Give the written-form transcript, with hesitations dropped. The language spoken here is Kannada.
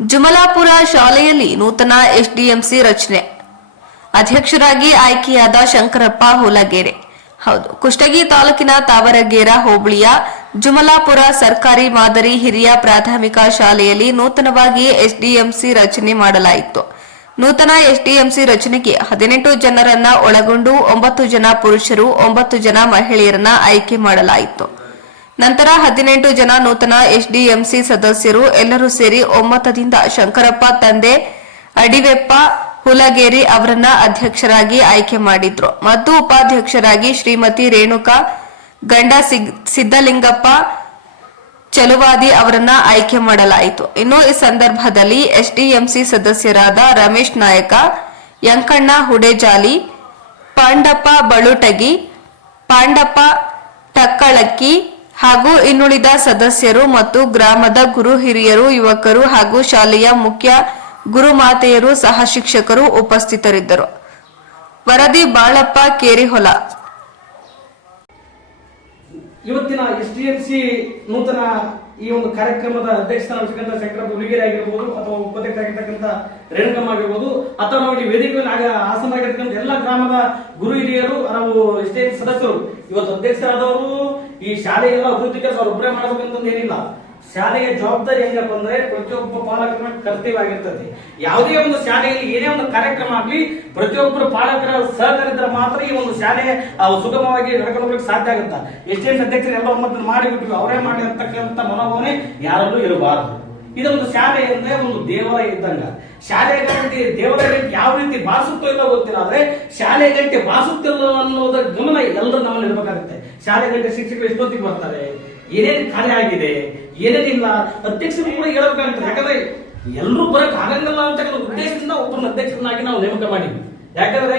ಜುಮಲಾಪುರ ಶಾಲೆಯಲ್ಲಿ ನೂತನ ಎಸ್ಡಿಎಂಸಿ ರಚನೆ. ಅಧ್ಯಕ್ಷರಾಗಿ ಆಯ್ಕೆಯಾದ ಶಂಕರಪ್ಪ ಹುಲಗೇರೆ. ಹೌದು, ಕುಷ್ಟಗಿ ತಾಲೂಕಿನ ತಾವರಗೇರ ಹೋಬಳಿಯ ಜುಮಲಾಪುರ ಸರ್ಕಾರಿ ಮಾದರಿ ಹಿರಿಯ ಪ್ರಾಥಮಿಕ ಶಾಲೆಯಲ್ಲಿ ನೂತನವಾಗಿ ಎಸ್ಡಿಎಂಸಿ ರಚನೆ ಮಾಡಲಾಯಿತು. ನೂತನ ಎಸ್ಡಿಎಂಸಿ ರಚನೆಗೆ 18 ಜನರನ್ನ ಒಳಗೊಂಡು 9 ಜನ ಪುರುಷರು 9 ಜನ ಮಹಿಳೆಯರನ್ನ ಆಯ್ಕೆ ಮಾಡಲಾಯಿತು. ನಂತರ 18 ಜನ ನೂತನ ಎಸ್ಡಿಎಂಸಿ ಸದಸ್ಯರು ಎಲ್ಲರೂ ಸೇರಿ ಒಮ್ಮತದಿಂದ ಶಂಕರಪ್ಪ ತಂದೆ ಅಡಿವೆಪ್ಪ ಹುಲಗೇರಿ ಅವರನ್ನ ಅಧ್ಯಕ್ಷರಾಗಿ ಆಯ್ಕೆ ಮಾಡಿದ್ರು ಮತ್ತು ಉಪಾಧ್ಯಕ್ಷರಾಗಿ ಶ್ರೀಮತಿ ರೇಣುಕಾ ಗಂಡ ಸಿದ್ದಲಿಂಗಪ್ಪ ಚಲುವಾದಿ ಅವರನ್ನ ಆಯ್ಕೆ ಮಾಡಲಾಯಿತು. ಇನ್ನು ಈ ಸಂದರ್ಭದಲ್ಲಿ ಎಸ್ಡಿಎಂಸಿ ಸದಸ್ಯರಾದ ರಮೇಶ್ ನಾಯಕ, ಯಂಕಣ್ಣ ಹುಡೇಜಾಲಿ, ಪಾಂಡಪ್ಪ ಬಳುಟಗಿ, ಪಾಂಡಪ್ಪ ಟಕ್ಕಳಕ್ಕಿ ಹಾಗೂ ಇನ್ನುಳಿದ ಸದಸ್ಯರು ಮತ್ತು ಗ್ರಾಮದ ಗುರು ಹಿರಿಯರು, ಯುವಕರು ಹಾಗೂ ಶಾಲೆಯ ಮುಖ್ಯ ಗುರುಮಾತೆಯರು ಸಹ ಶಿಕ್ಷಕರು ಉಪಸ್ಥಿತರಿದ್ದರು. ವರದಿ ಬಾಳಪ್ಪ ಕೇರಿಹೊಲ. ಇವತ್ತಿನ ಎಸ್ಡಿಎಂಸಿ ನೂತನ ಈ ಒಂದು ಕಾರ್ಯಕ್ರಮದ ಅಧ್ಯಕ್ಷರಾಗಿರ್ತಕ್ಕಂಥ ಶಂಕರಪ್ಪ ಹುಲಗೇರಿ ಆಗಿರ್ಬೋದು ಅಥವಾ ಉಪಾಧ್ಯಕ್ಷರಾಗಿರ್ತಕ್ಕಂಥ ರೇಣುಕಮ್ಮ ಆಗಿರ್ಬೋದು ಅಥವಾ ನಾವು ವೇದಿಕೆಯಲ್ಲಿ ಆಸನರಾಗಿರ್ತಕ್ಕಂಥ ಎಲ್ಲ ಗ್ರಾಮದ ಗುರು ಹಿರಿಯರು ನಾವು ಎಸ್ಡಿಎಂಸಿ ಸದಸ್ಯರು ಇವತ್ತು ಅಧ್ಯಕ್ಷರಾದವರು ಈ ಶಾಲೆ ಎಲ್ಲ ಅಭಿವೃದ್ಧಿ ಕೆಲಸ ಅವ್ರು ಒಬ್ಬರೇ ಮಾಡಬೇಕಂತ ಏನಿಲ್ಲ. ಶಾಲೆಯ ಜವಾಬ್ದಾರಿ ಹೆಂಗಪ್ಪ ಅಂದ್ರೆ ಪ್ರತಿಯೊಬ್ಬ ಪಾಲಕರ ಕರ್ತವ್ಯ ಆಗಿರ್ತದೆ. ಯಾವುದೇ ಒಂದು ಶಾಲೆಯಲ್ಲಿ ಏನೇ ಒಂದು ಕಾರ್ಯಕ್ರಮ ಆಗ್ಲಿ ಪ್ರತಿಯೊಬ್ಬರು ಪಾಲಕರ ಸಹಕರಿಸಿದ್ರೆ ಮಾತ್ರ ಈ ಒಂದು ಶಾಲೆ ಸುಗಮವಾಗಿ ನಡ್ಕೊಳ್ಳೋಕೆ ಸಾಧ್ಯ ಆಗುತ್ತ. ಎಷ್ಟೇ ಅಧ್ಯಕ್ಷರು ಎಲ್ಲ ಒಮ್ಮತನ್ನು ಮಾಡಿಬಿಟ್ವಿ ಅವರೇ ಮಾಡಿ ಅಂತಕ್ಕಂಥ ಮನೋಭಾವನೆ ಯಾರಲ್ಲೂ ಇರಬಾರದು. ಇದೊಂದು ಶಾಲೆ ಅಂದ್ರೆ ಒಂದು ದೇವಾಲಯ ಇದ್ದಂಗ. ಶಾಲೆ ಗಂಟೆ ದೇವಾಲಯ ಗಂಟೆ ಯಾವ ರೀತಿ ಬಾರಿಸುತ್ತೋ ಇಲ್ಲ ಗೊತ್ತಿಲ್ಲ, ಆದ್ರೆ ಶಾಲೆ ಗಂಟೆ ಬಾರಿಸುತ್ತಿಲ್ಲ ಅನ್ನೋದ್ರ ಗಮನ ಎಲ್ಲರೂ ನಮ್ಮಲ್ಲಿ ಇರಬೇಕಾಗುತ್ತೆ. ಶಾಲೆ ಗಂಟೆ ಶಿಕ್ಷಕರು ಎಷ್ಟೊತ್ತಿಗೆ ಬರ್ತಾರೆ, ಏನೇನು ಕಾರ್ಯ ಆಗಿದೆ, ಏನೇನಿಲ್ಲ ಅಧ್ಯಕ್ಷರು ಕೂಡ ಹೇಳಬೇಕಾಗುತ್ತೆ. ಯಾಕಂದ್ರೆ ಎಲ್ಲರೂ ಬರಕ್ ಆಗಂಗಿಲ್ಲ ಅಂತ ಉದ್ದೇಶದಿಂದ ಒಬ್ಬರನ್ನ ಅಧ್ಯಕ್ಷರನ್ನಾಗಿ ನಾವು ನೇಮಕ ಮಾಡಿದ್ವಿ. ಯಾಕಂದ್ರೆ